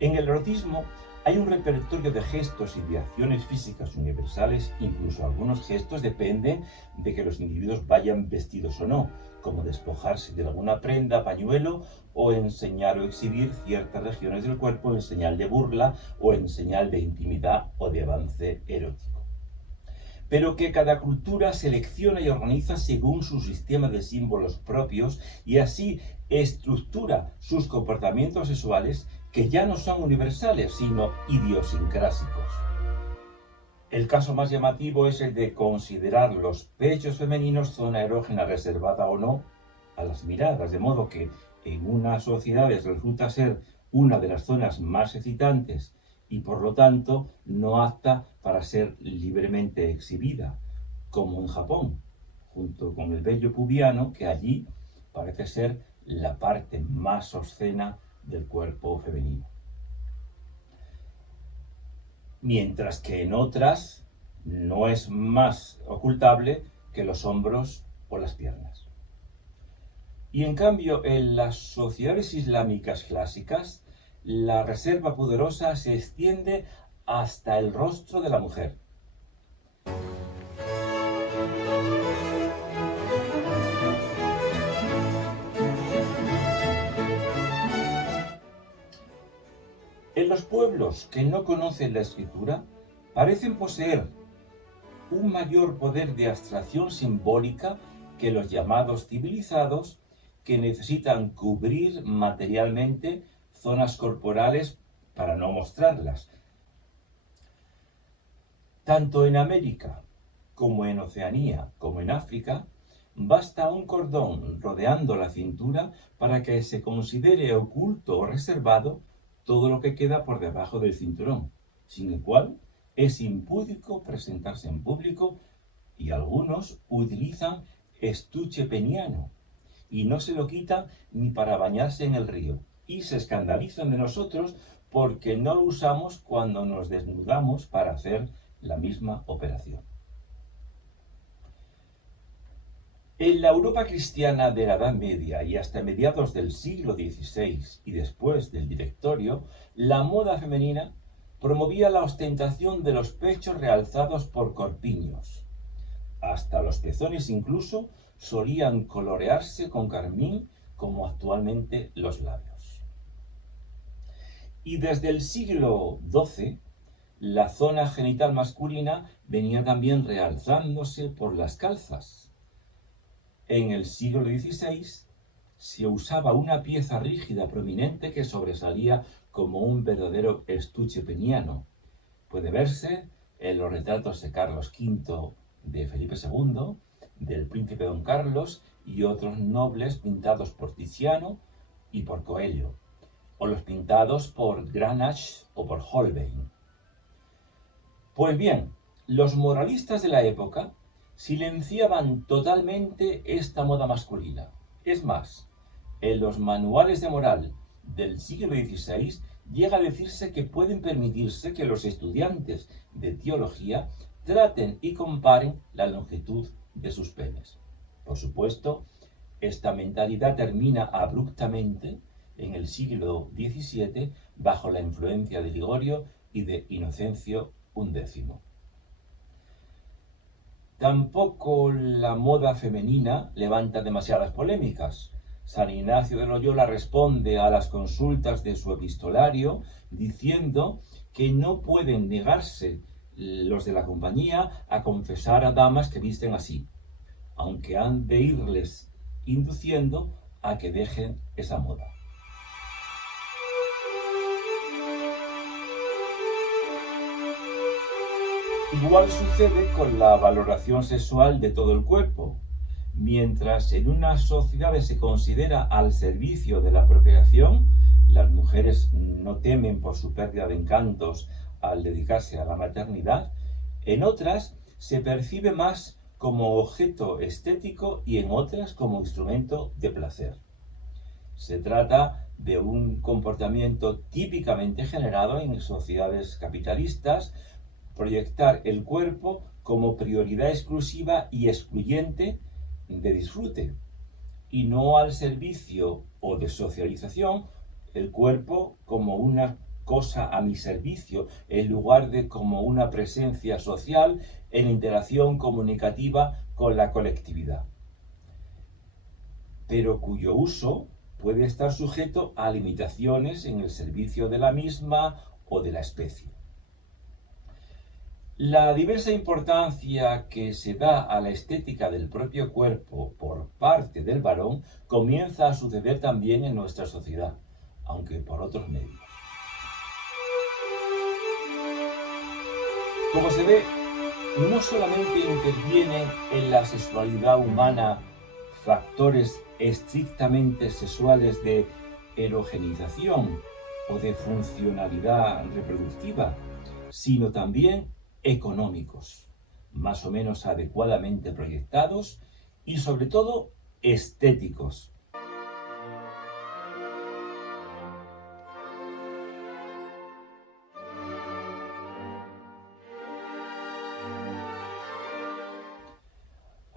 En el erotismo hay un repertorio de gestos y de acciones físicas universales, incluso algunos gestos dependen de que los individuos vayan vestidos o no, como despojarse de alguna prenda, pañuelo, o enseñar o exhibir ciertas regiones del cuerpo en señal de burla o en señal de intimidad o de avance erótico. Pero que cada cultura selecciona y organiza según su sistema de símbolos propios y así estructura sus comportamientos sexuales que ya no son universales, sino idiosincrásicos. El caso más llamativo es el de considerar los pechos femeninos zona erógena reservada o no a las miradas, de modo que en unas sociedades resulta ser una de las zonas más excitantes y por lo tanto no apta para ser libremente exhibida, como en Japón, junto con el vello pubiano, que allí parece ser la parte más obscena del cuerpo femenino. Mientras que en otras no es más ocultable que los hombros o las piernas. Y en cambio, en las sociedades islámicas clásicas, la reserva pudorosa se extiende hasta el rostro de la mujer. En los pueblos que no conocen la escritura, parecen poseer un mayor poder de abstracción simbólica que los llamados civilizados, que necesitan cubrir materialmente zonas corporales para no mostrarlas. Tanto en América como en Oceanía como en África, basta un cordón rodeando la cintura para que se considere oculto o reservado todo lo que queda por debajo del cinturón, sin el cual es impúdico presentarse en público y algunos utilizan estuche peniano y no se lo quitan ni para bañarse en el río y se escandalizan de nosotros porque no lo usamos cuando nos desnudamos para hacer la misma operación. En la Europa cristiana de la Edad Media y hasta mediados del siglo XVI y después del Directorio, la moda femenina promovía la ostentación de los pechos realzados por corpiños. Hasta los pezones incluso solían colorearse con carmín, como actualmente los labios. Y desde el siglo XII, la zona genital masculina venía también realzándose por las calzas. En el siglo XVI se usaba una pieza rígida prominente que sobresalía como un verdadero estuche peniano. Puede verse en los retratos de Carlos V, de Felipe II, del príncipe Don Carlos y otros nobles pintados por Tiziano y por Coelho, o los pintados por Grenache o por Holbein. Pues bien, los moralistas de la época silenciaban totalmente esta moda masculina. Es más, en los manuales de moral del siglo XVI llega a decirse que pueden permitirse que los estudiantes de teología traten y comparen la longitud de sus penes. Por supuesto, esta mentalidad termina abruptamente en el siglo XVII bajo la influencia de Ligorio y de Inocencio XI. Tampoco la moda femenina levanta demasiadas polémicas. San Ignacio de Loyola responde a las consultas de su epistolario diciendo que no pueden negarse los de la compañía a confesar a damas que visten así, aunque han de irles induciendo a que dejen esa moda. Igual sucede con la valoración sexual de todo el cuerpo. Mientras en unas sociedades se considera al servicio de la procreación, las mujeres no temen por su pérdida de encantos al dedicarse a la maternidad, en otras se percibe más como objeto estético y en otras como instrumento de placer. Se trata de un comportamiento típicamente generado en sociedades capitalistas, proyectar el cuerpo como prioridad exclusiva y excluyente de disfrute, y no al servicio o de socialización, el cuerpo como una cosa a mi servicio, en lugar de como una presencia social en interacción comunicativa con la colectividad, pero cuyo uso puede estar sujeto a limitaciones en el servicio de la misma o de la especie. La diversa importancia que se da a la estética del propio cuerpo por parte del varón comienza a suceder también en nuestra sociedad, aunque por otros medios. Como se ve, no solamente intervienen en la sexualidad humana factores estrictamente sexuales de erogenización o de funcionalidad reproductiva, sino también económicos, más o menos adecuadamente proyectados y sobre todo estéticos.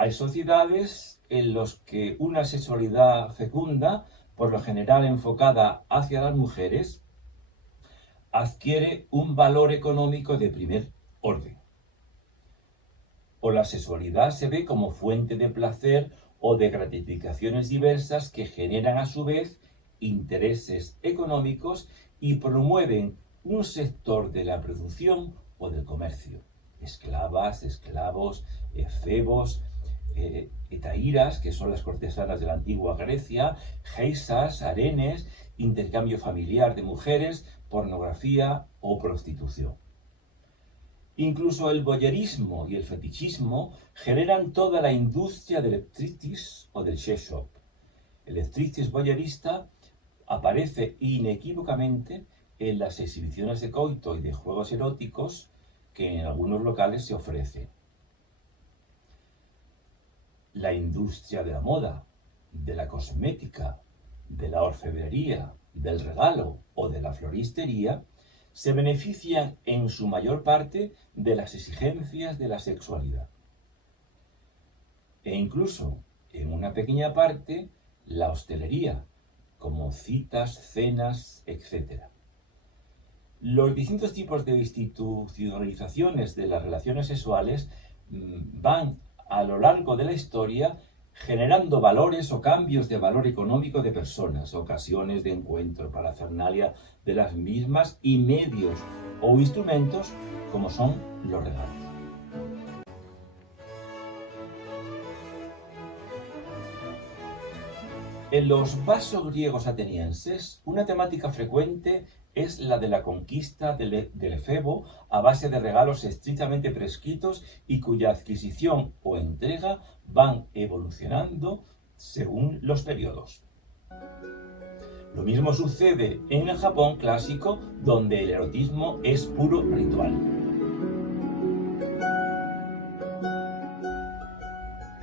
Hay sociedades en las que una sexualidad fecunda, por lo general enfocada hacia las mujeres, adquiere un valor económico de primer orden. O la sexualidad se ve como fuente de placer o de gratificaciones diversas que generan a su vez intereses económicos y promueven un sector de la producción o del comercio. Esclavas, esclavos, efebos, hetairas, que son las cortesanas de la antigua Grecia, geisas, harenes, intercambio familiar de mujeres, pornografía o prostitución. Incluso el voyerismo y el fetichismo generan toda la industria del striptease o del sex shop. El striptease voyerista aparece inequívocamente en las exhibiciones de coito y de juegos eróticos que en algunos locales se ofrecen. La industria de la moda, de la cosmética, de la orfebrería, del regalo o de la floristería se benefician en su mayor parte de las exigencias de la sexualidad. E incluso, en una pequeña parte, la hostelería, como citas, cenas, etc. Los distintos tipos de institucionalizaciones de las relaciones sexuales van a lo largo de la historia generando valores o cambios de valor económico de personas, ocasiones de encuentro, parafernalia de las mismas y medios o instrumentos como son los regalos. En los vasos griegos atenienses, una temática frecuente es la de la conquista del efebo a base de regalos estrictamente prescritos y cuya adquisición o entrega van evolucionando según los periodos. Lo mismo sucede en el Japón clásico, donde el erotismo es puro ritual.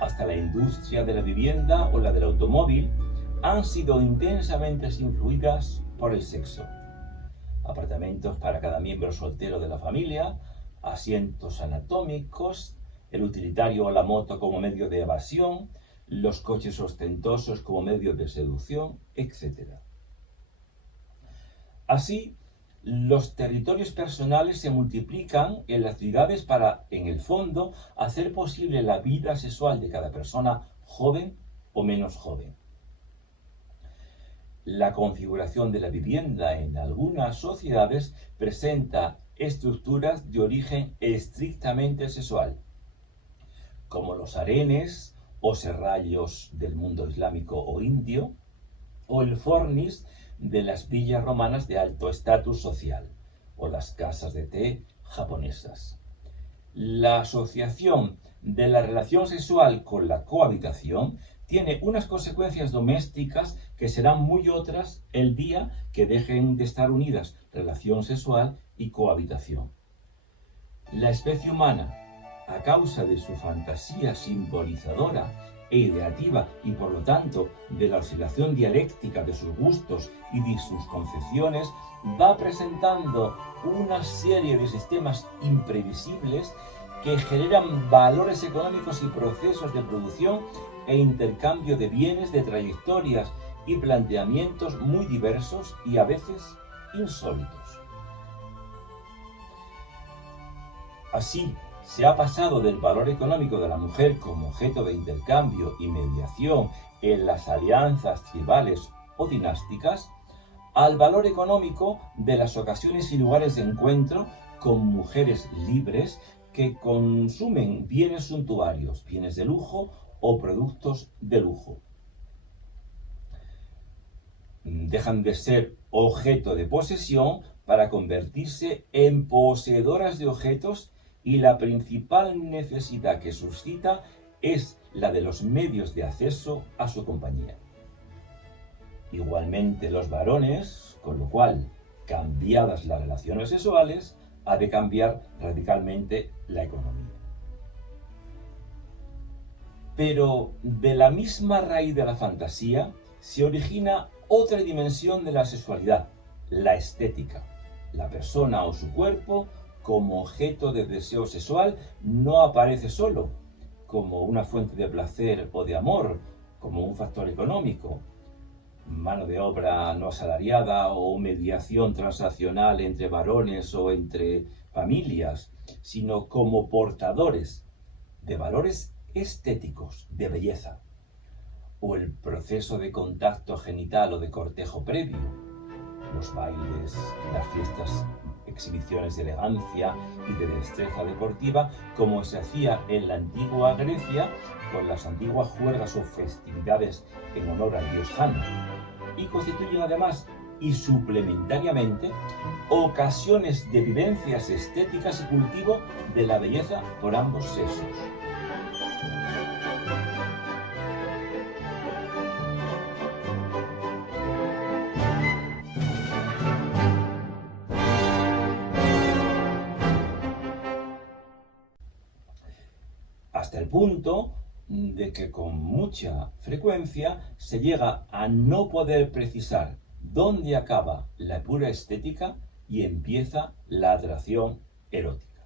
Hasta la industria de la vivienda o la del automóvil han sido intensamente influidas por el sexo. Apartamentos para cada miembro soltero de la familia, asientos anatómicos, el utilitario o la moto como medio de evasión, los coches ostentosos como medio de seducción, etc. Así, los territorios personales se multiplican en las ciudades para, en el fondo, hacer posible la vida sexual de cada persona joven o menos joven. La configuración de la vivienda en algunas sociedades presenta estructuras de origen estrictamente sexual, como los harenes o serrallos del mundo islámico o indio, o el fornis de las villas romanas de alto estatus social, o las casas de té japonesas. La asociación de la relación sexual con la cohabitación tiene unas consecuencias domésticas que serán muy otras el día que dejen de estar unidas relación sexual y cohabitación. La especie humana, a causa de su fantasía simbolizadora e ideativa y por lo tanto de la oscilación dialéctica de sus gustos y de sus concepciones, va presentando una serie de sistemas imprevisibles que generan valores económicos y procesos de producción e intercambio de bienes, de trayectorias y planteamientos muy diversos y a veces insólitos. Así, se ha pasado del valor económico de la mujer como objeto de intercambio y mediación en las alianzas tribales o dinásticas, al valor económico de las ocasiones y lugares de encuentro con mujeres libres que consumen bienes suntuarios, bienes de lujo o productos de lujo. Dejan de ser objeto de posesión para convertirse en poseedoras de objetos, y la principal necesidad que suscita es la de los medios de acceso a su compañía. Igualmente los varones, con lo cual, cambiadas las relaciones sexuales, ha de cambiar radicalmente la economía. Pero de la misma raíz de la fantasía se origina otra dimensión de la sexualidad, la estética. La persona o su cuerpo, como objeto de deseo sexual, no aparece solo como una fuente de placer o de amor, como un factor económico, mano de obra no asalariada o mediación transaccional entre varones o entre familias, sino como portadores de valores estéticos, de belleza, o el proceso de contacto genital o de cortejo previo, los bailes, las fiestas, exhibiciones de elegancia y de destreza deportiva, como se hacía en la antigua Grecia con las antiguas juergas o festividades en honor al dios Jano, y constituyen además y suplementariamente ocasiones de vivencias estéticas y cultivo de la belleza por ambos sexos. Hasta el punto de que con mucha frecuencia se llega a no poder precisar dónde acaba la pura estética y empieza la atracción erótica.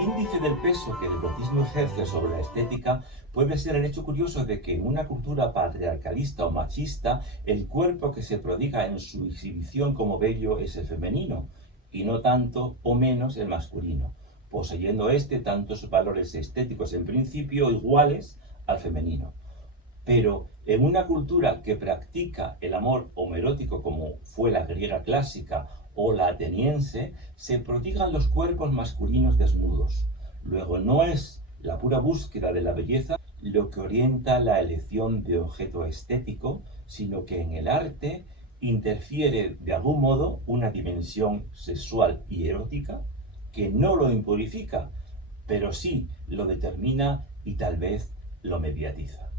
Índice del peso que el erotismo ejerce sobre la estética puede ser el hecho curioso de que en una cultura patriarcalista o machista, el cuerpo que se prodiga en su exhibición como bello es el femenino, y no tanto o menos el masculino, poseyendo tantos valores estéticos en principio iguales al femenino. Pero en una cultura que practica el amor homoerótico como fue la griega clásica o la ateniense, se prodigan los cuerpos masculinos desnudos. Luego no es la pura búsqueda de la belleza lo que orienta la elección de objeto estético, sino que en el arte interfiere de algún modo una dimensión sexual y erótica que no lo impurifica, pero sí lo determina y tal vez lo mediatiza.